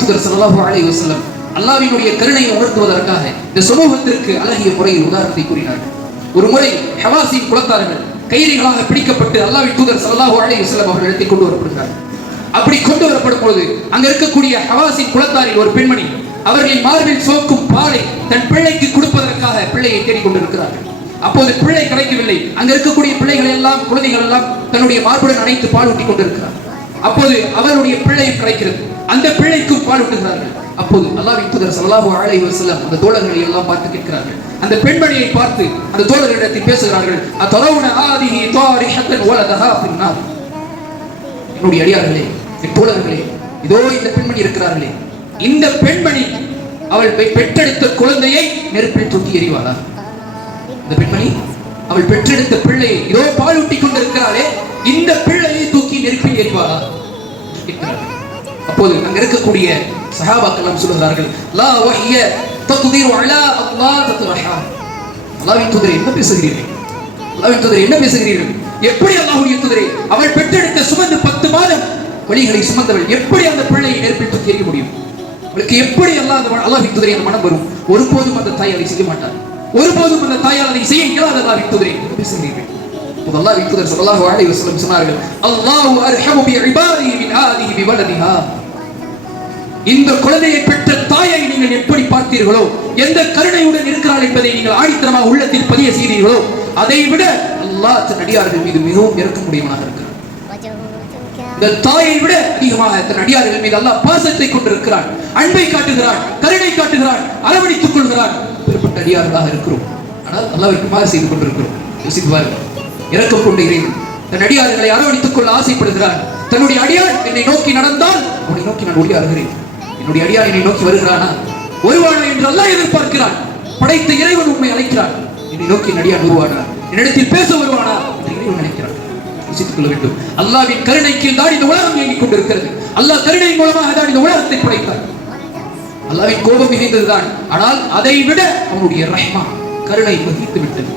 தூதர் ஸல்லல்லாஹு அலைஹி வஸல்லம் அல்லாஹ்வினுடைய கருணையை உணர்த்துவதற்காக இந்த சமூகத்திற்கு அழகிய முறையில் உதாரணத்தை கூறினார்கள். ஒரு முறை ஹவாஸின் குலத்தார்கள் கைதிகளாக பிடிக்கப்பட்டு அல்லாஹ்வின் தூதர் ஸல்லல்லாஹு அலைஹி வஸல்லம் அவர்களிடத்தில் கொண்டு வரப்படுகிறார்கள். அப்படி கொண்டு வரப்படும் போது அங்க இருக்கக்கூடிய ஹவாஸின் குலத்தாரில் ஒரு பெண்மணி அவர்களின் மார்பில் சோக்கும் பாலை தன் பிள்ளைக்கு கொடுப்பதற்காக பிள்ளையை தேடிக் கொண்டிருக்கிறார்கள். அப்போது பிள்ளை கிடைக்கவில்லை. அங்க இருக்கக்கூடிய பிள்ளைகள் எல்லாம் குழந்தைகள் எல்லாம் தன்னுடைய மார்புடன் அணைத்து பால் ஊட்டி கொண்டிருக்கிறார். அப்போது அவருடைய பிள்ளையும் கிடைக்கிறது. அந்த பிள்ளைக்கும் பால் ஊட்டுகிறார்கள். அப்போது அல்லாஹ்வின் தூதர் ஸல்லல்லாஹு அலைஹி வஸல்லம் அந்த தோழர்களை எல்லாம் பார்த்து கேட்கிறார்கள். அந்த பெண்மணியை பார்த்து அந்த தோழர்களிடத்தில் பேசுகிறார்கள். அதரவுன ஆதிஹி தாரிஹத்தன் வலதஹா ஃபின்னார். என்னுடைய அடியார்களே, என் தோழர்களே, இதோ இந்த பெண்மணி இருக்கிறார்களே, இந்த பெண்மணி அவள் பெற்றெடுத்த குழந்தையை நெருப்பில் தூக்கி எறிவாளா? இந்த பெண்மணி அவள் பெற்றெடுத்த பிள்ளையை இதோ பால் ஊட்டி கொண்டிருக்கிறாளே, இந்த பிள்ளையை தூக்கி நெருப்பில் எறிவாளா? அப்போது அங்க இருக்கக்கூடிய சஹாபாக்கள் சொல்கிறார்கள், லா வஹிய தக்தீரு அலா அல்லாஹ் தத்ரஹா. அல்லாஹ்வின் தூதரே என்ன பேசுகிறீர்கள்? அல்லாஹ்வின் தூதரே என்ன பேசுகிறீர்கள்? எப்படி அல்லாஹ்வுடைய தூதரே, அவள் பெற்றெடுத்த சுமந்து 10 மாதம் வலிகளை சுமந்தவள் எப்படி அந்த பிள்ளையை நெருப்பில் தூக்கி எறிய முடியும்? அவளுக்கு எப்படி அல்லாஹ்வின் தூதரே அந்த மனம் வரும்? ஒருபோதும் அந்த தாய் அதை செய்ய மாட்டார். ஒருபோதும் அந்த தாயால் அதை செய்ய இயலாத அல்லாஹ்வின் தூதரே என்ன பேசுகிறீர்கள்? அல்லாஹ்வின் தூதர் ஸல்லல்லாஹு அலைஹி வஸல்லம் சொன்னார்கள், அல்லாஹு அர்ஹமு பி இபாதிஹி மின் ஆதிஹி பி வலதிஹா. இந்த குழந்தையை பெற்ற தாயை நீங்கள் எப்படி பார்த்தீர்களோ, எந்த கருணையுடன் இருக்கிறாள் என்பதை நீங்கள் ஆணித்தரமாக உள்ளத்தில் பதிய செய்தீர்களோ, அதை விட அல்லாஹ் தன் அடியார்கள் மீது மிகவும் இரக்கமுடையவனாக இருக்கிறார். இந்த தாயை விட அதிகமாக தன் அடியார்கள் மீது அல்லாஹ் பாசத்தை கொண்டிருக்கிறான், அன்பை காட்டுகிறான், கருணை காட்டுகிறான், அரவணைத்துக் கொள்கிறான். பெறப்பட்ட அடியார்களாக இருக்கிறோம். ஆனால் அல்லாஹ்விற்கு மாறு செய்து கொண்டிருக்கிறோம். யோசித்து பாருங்கள். இரக்கம் கொண்ட இறைவன் தன் அடியார்களை அரவணைத்துக் கொள்ள ஆசைப்படுகிறான். தன்னுடைய அடியார் என்னை நோக்கி நடந்தால் அவனை நோக்கி நான் ஓடி வருகிறேன். என்னுடைய அடியார் என்னை நோக்கி வருகிறானா, வருவானா என்று அல்லாஹ் எதிர்பார்க்கிறான். படைத்த இறைவன் உண்மை அழைக்கிறான். என்னை நோக்கி அடியார் வருவானா, என்னிடத்தில் பேச வருவானா என்று இறைவன் நினைக்கிறான். யோசித்துக் கொள்ள வேண்டும். அல்லாஹ்வின் கருணைக்கு தான் இந்த உலகம் இயங்கிக் கொண்டிருக்கிறது. அல்லாஹ் கருணை மூலமாக தான் இந்த உலகத்தை படைத்தார். அல்லாஹ்வின் கோபம் மிகுந்ததுதான், ஆனால் அதை விட அவனுடைய ரஹ்மா கருணை வகித்து விட்டது.